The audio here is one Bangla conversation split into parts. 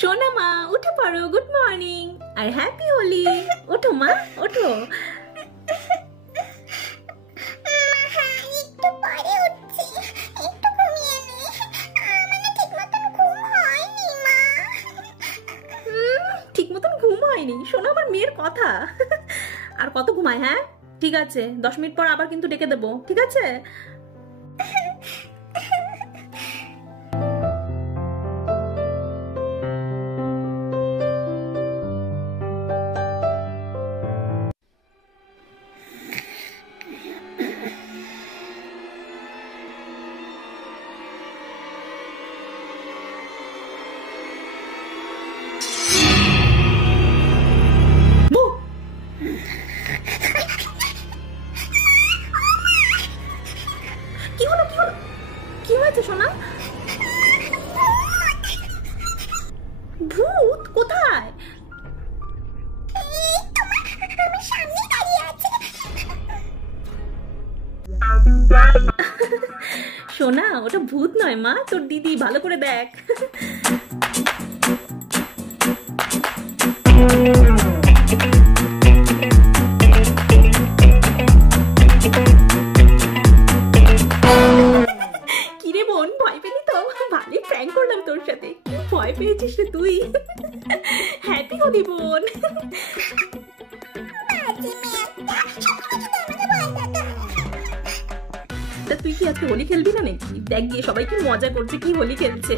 সোনা মা উঠে পড়ো, গুড মর্নিং আর হ্যাপি হোলি। ওঠো মা ওঠো। ঠিক মতন ঘুম হয়নি, শোনো আমার মেয়ের কথা। আর কত ঘুমায়? হ্যাঁ ঠিক আছে, 10 মিনিট পর আবার কিন্তু ডেকে দেবো, ঠিক আছে? কি হলো কি হলো, কি হয়েছে সোনা? ভূত কোথায়? সোনা ওটা ভূত নয় মা, তোর দিদি, ভালো করে দেখ। কিরে বোন, ভয় পেলি তো? ভালোই প্র্যাঙ্ক করলাম তোর সাথে। ভয় পেয়েছিস রে তুই? হ্যাপি হোলি বোন। তা তুই কি আজকে হোলি খেলবি না নাকি? দেখ গিয়ে সবাই কি মজা করছে, কি হোলি খেলছে।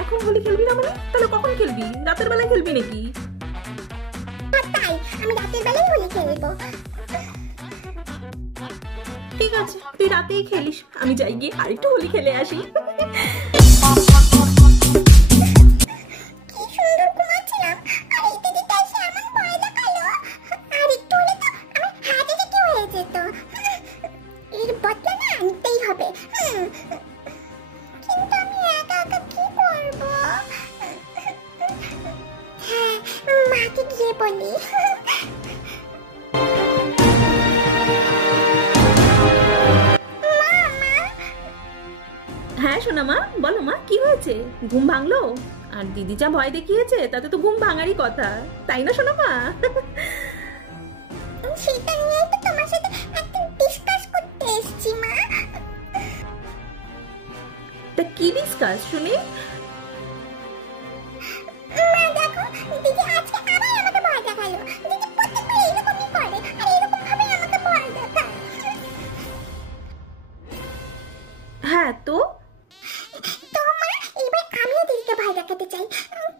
এখন হোলি খেলবি না মানে? তাহলে কখন খেলবি? রাতের বেলায় খেলবি নাকি? ঠিক আছে তুই রাতেই খেলিস, আমি যাই গিয়ে আরেকটু হোলি খেলে আসি। হ্যাঁ সোনা মা, বলো মা কি হয়েছে? ঘুম ভাঙলো? আর দিদি যা ভয় দেখিয়েছে তাতে তো ঘুম ভাঙারই কথা, তাই না সোনা মা? সেটা নিয়ে তো তোমার সাথে একটু ডিসকাস করতে এসেছি মা। তা কি ডিসকাস শুনি? মা দেখো, দিদি আজকে আবার আমাকে ভয় দেখালো। দিদি প্রত্যেকবার এরকমই করে, আর এরকম ভাবে আমাকে ভয় দেখায়। হ্যাঁ তো মা, এবার আমিও দিদিকে ভয় দেখাতে চাই,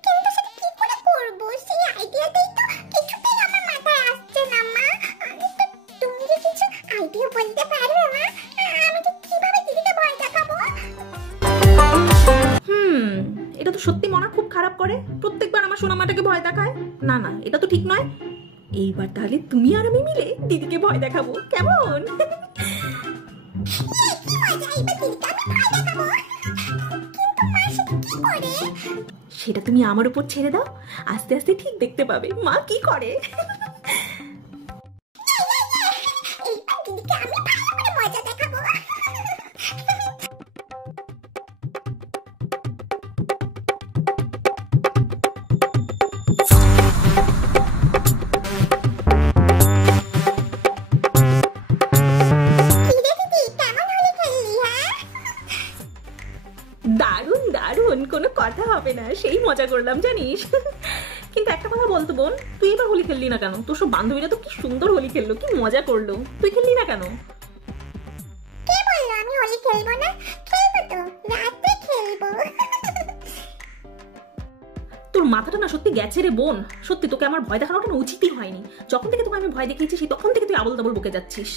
কিন্তু সেটা কি করে করব সেই আইডিয়াটাই তো কিছুতেই আমার মাথায় আসছে না মা। তো তুমি কি কিছু আইডিয়া বলতে পারবে মা? আমি তো কিভাবে দিদিকে ভয় দেখাবো? এটা তো সত্যি মনে খুব খারাপ করে, প্রত্যেকবার আমার সোনামাটাকে ভয় দেখায়। না না, এটা তো ঠিক নয়। এইবার তাহলে তুমি আর আমি মিলে দিদিকে ভয় দেখাবো, কেমন? সেটা তুমি আমার উপর ছেড়ে দাও, আস্তে আস্তে ঠিক দেখতে পাবে মা কি করে। দারুণ দারুণ, কোনো কথা হবে না, সেই মজা করলাম জানিস। কিন্তু একটা কথা বলতো বোন, তুই এবার হোলি খেললি না কেন? তোর সব বান্ধবীরা তো কি সুন্দর হোলি খেললো, কি মজা করলো, তুই খেললি না কেন? কে বললো আমি হোলি খেলবো না? খেলবো তো, রাতে খেলবো। তোর মাথাটা না সত্যি গেছে রে বোন, সত্যি তোকে আমার ভয় দেখানোটা না উচিতই হয়নি। যখন থেকে তোকে আমি ভয় দেখিয়েছি সেই তখন থেকে তুই আবল তাবল বকে যাচ্ছিস।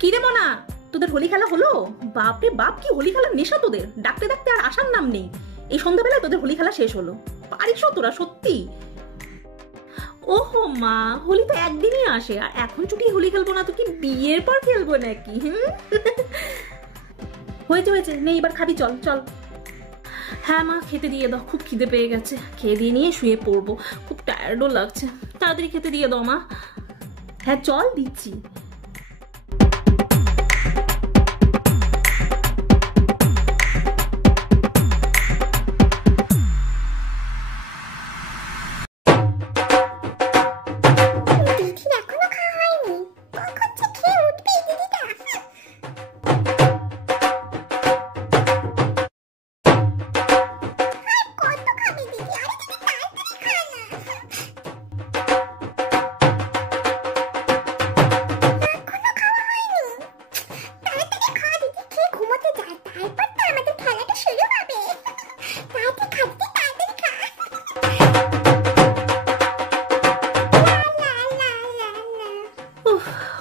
কি রে মনা, তোদের হোলি খেলা হলো? বাপরে বাপ, কি হোলি খেলার নেশা তোদের, ডাকতে ডাকতে আর আসার নাম নেই। এই সন্ধ্যাবেলায় তোদের হোলি খেলা শেষ হলো, পারিস তোরা সত্যি। ওহো মা, হোলি তো একদিনই আসে, আর এখন ছুটি হোলি খেলবো না তো কি বিয়ের পর খেলবো নাকি? হয়েছে হয়েছে, নেই এবার খাবি, চল চল। হ্যাঁ মা, খেতে দিয়ে দাও, খুব খিদে পেয়ে গেছে, খেয়ে দিয়ে নিয়ে শুয়ে পড়বো, খুব টায়ার্ডও লাগছে, তাড়াতাড়ি খেতে দিয়ে দাও মা। হ্যাঁ চল, দিচ্ছি।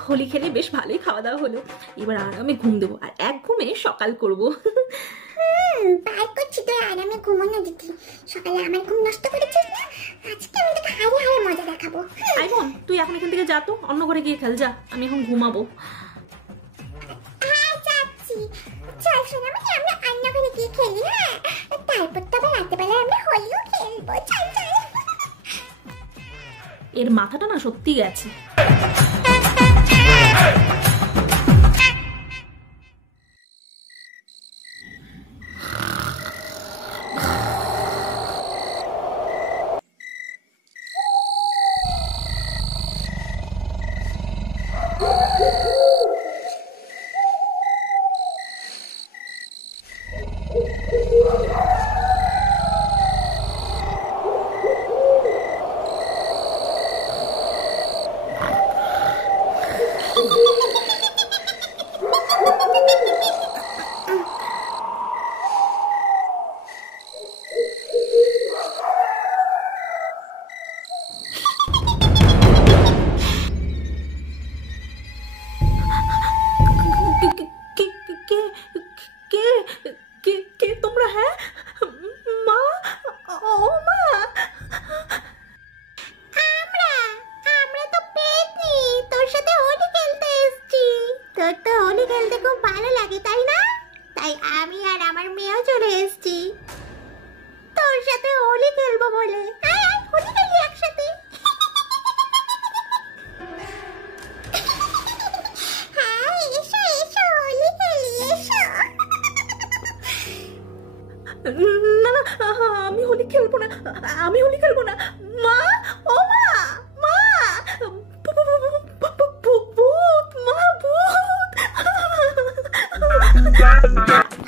হোলি খেলে বেশ ভালোই খাওয়া দাওয়া হলো, এবার আরামে ঘুম দেবো, আর এক ঘুমে সকাল করবো। বার করছি তো আরামে ঘুমানো দিদি, সকালে আমার ঘুম নষ্ট করেছিস না, আজকে আমি তোকে হারে হারে মজা দেখাবো। আই বোন, তুই এখন এখান থেকে যা তো, অন্য ঘরে গিয়ে খেল যা, আমি এখন ঘুমাবো। হ্যাঁ যাচ্ছি, চল সোনামণি আমরা অন্য ঘরে গিয়ে খেলি, হ্যাঁ তারপর তো আবার রাতেবেলা আমরা হোলিও খেলবো, চল চল। এর মাথাটা না সত্যি গেছে। তোমরা? হ্যাঁ মা, ও মা, আমরা তো পেয়েছি, তোর সাথে হোলি খেলতে এসেছি। তোর তো হোলি খেলতে খুব ভালো লাগে তাই না? তাই আমি আর আমার মেয়েও চলে এসেছি তোর সাথে হোলি খেলবো বলে। আয় আয় হোলি খেলি একসাথে। হ্যাঁ এসো এসো হোলি খেলি এসো। না না, আমি হোলি খেলবো না, আমি হোলি খেলবো না মা, ও মা, মা, ভূত মা, ভূত।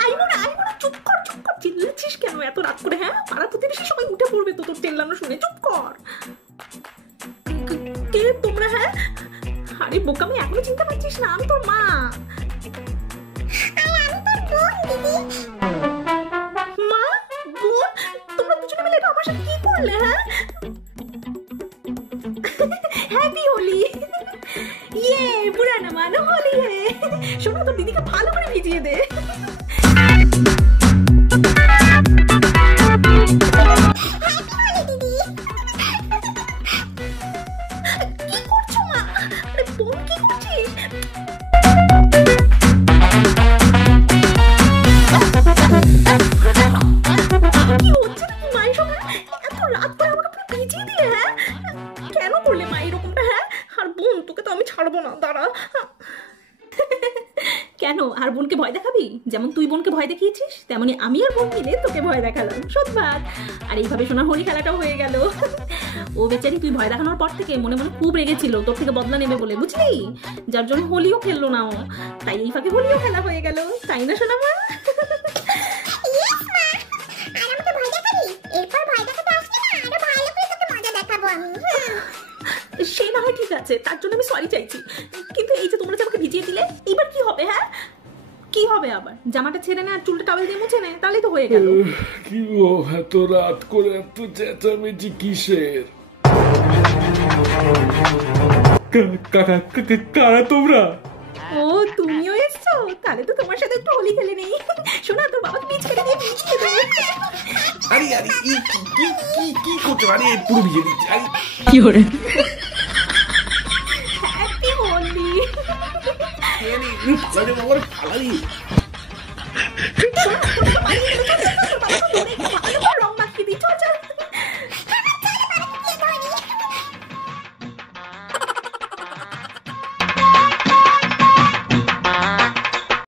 আইবো না, চুপ কর চুপ কর, চিল্লাচ্ছিস কেন এত রাত করে? হ্যাঁ পাড়া প্রতিবেশী সবাই উঠে পড়বে তো তোর চিল্লানো শুনে, চুপ কর। কে তোমরা? হ্যাঁ আরে বোকামি, এখনো চিনতে পারছিস না? আমি তোর মা। মা, বোন, তোমরা দুজনে মিলে এটা আমার সাথে কি করলে? হ্যাঁ হ্যাপি হোলি। ইয়ে পুরানা মানো হোলি হে। শোনো, তোর দিদিকে ভালো করে ভিজিয়ে দে। কি করছো মা? আরে বোন কি করছিস? কি হচ্ছে নাকি মা? এসব এত রাত করে আমাকে পুরো ভিজিয়ে দিলে। হ্যাঁ কেন করলে মা এরকমটা? হ্যাঁ আর বোন, তোকে তো আমি ছাড়বো না, দাঁড়া। কেন আর বোনকে ভয় দেখাবি? যেমন তুই বোনকে ভয় দেখিয়েছিস, তেমনি আমি আর বোন মিলে তোকে ভয় দেখালাম, সত্যবাদ। আর এইভাবে সোনার হোলি খেলাটাও হয়ে গেল। ও বেচারি তুই ভয় দেখানোর পর থেকে মনে মনে খুব রেগেছিল তোর থেকে বদলা নেবে বলে, বুঝলি? যার জন্য হোলিও খেললো না ও, তাই এই ফাঁকে হোলিও খেলা হয়ে গেল, তাই না সোনা মা? সে না হয় ঠিক আছে, তার জন্য আমি সরি চাইছি, কিন্তু এই যে তোমরা যে আমাকে ভিজিয়ে দিলে, এবার কি হবে? হ্যাঁ কি হবে আবার? জামাটা ছেড়ে নে আর চুলটা টাওয়েল দিয়ে মুছে নে, তাহলেই তো হয়ে গেল। কি এত রাত করে এত চেঁচামেচি কিসের? কারা তোমরা? ও তুমিও এসছো, তাহলে তো তোমার সাথে একটু হোলি খেলে নেই। শোনা, তোর বাবাকে পিচ করে দিয়ে আরে আরে এই কি কি কি কি করছো? আরে পুরো ভিজে দিচ্ছে। আরে কি করে হ্যাপি হোলি আরে পালারে বাবার পালারি।